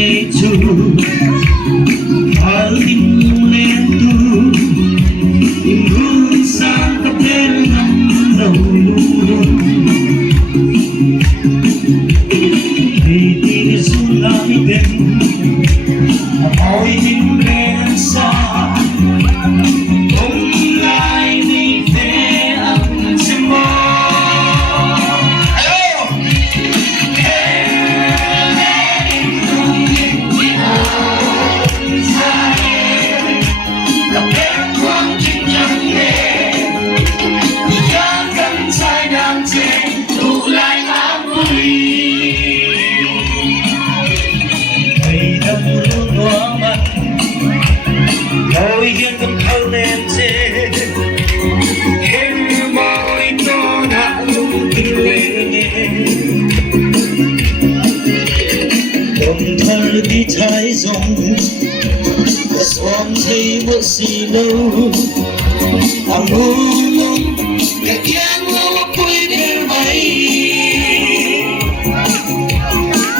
tu Halim lento Ingun sa kapel ng nahulunod Di tinisulay din Amoy himrensa đi thái dòng xóm thấy một xì lâu hàng ngôn cái tiếng lâu quay về mây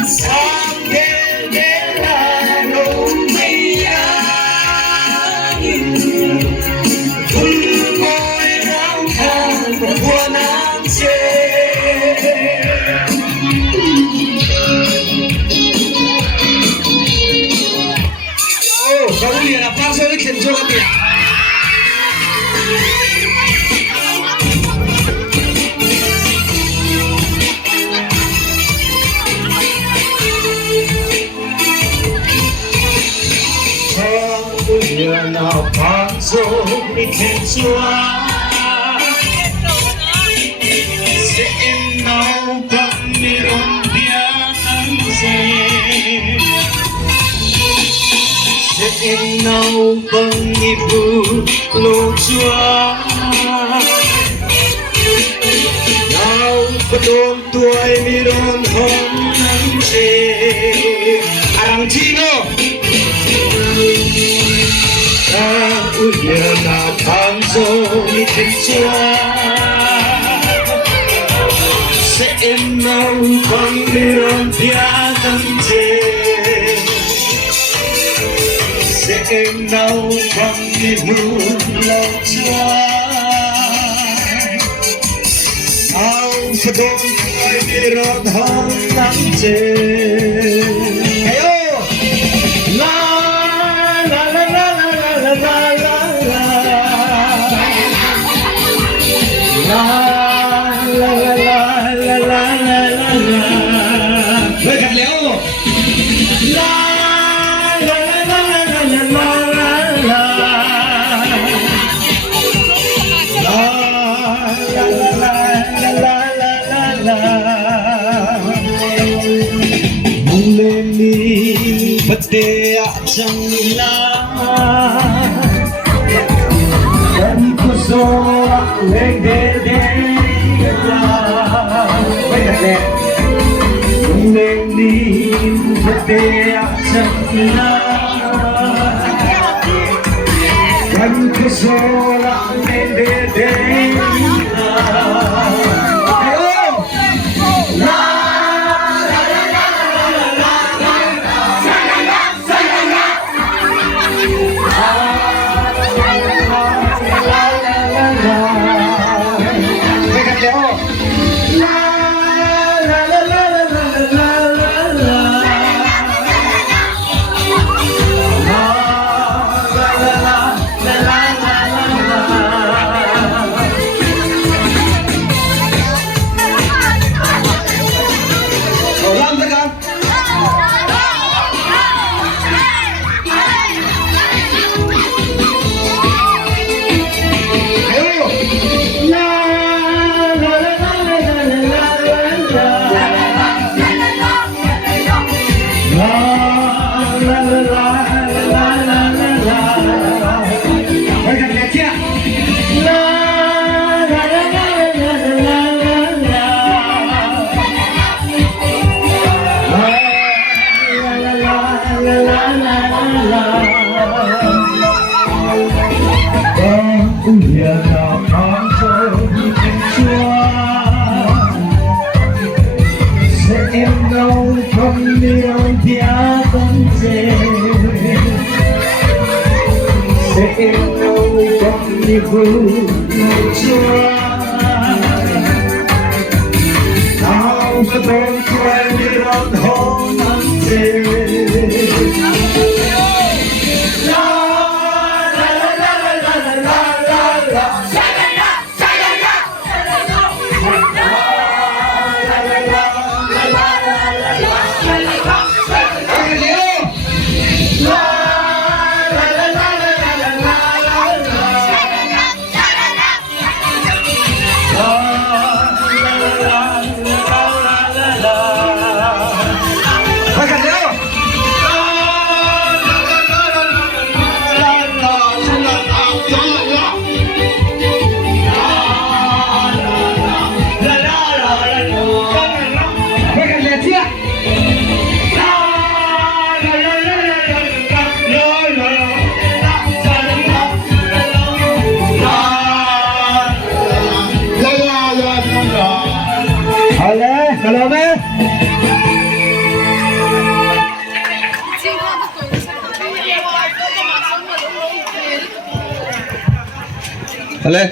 sáng đêm đến là nụ mây vui môi ráo khăn của buồn áng chê Kamu lihat apa saya kenjo kami ya? Kamu lihat apa saya kenjo Seenau pamiron biatan saya Seenau pengibu lucuan Nau pedon tuai miron hong nanti Arang Cino Kau yana panzo ni tencuan Seenau pengiron biatan Em nấu bằng đi hương lòng chúa Áo phật đông ai đi rõn hông nắng chê Ayo! La la la la la la la la la La la la la la la la la Với cạnh léo La lên đi bất đê ạ chẳng là vẫn có gió lên đê đê bây giờ đẹp lên đi bất đê ạ chẳng là vẫn có gió lên đê đê Em đâu không yêu dia 不转，找不到快乐的难解。好嘞，好了没？好嘞。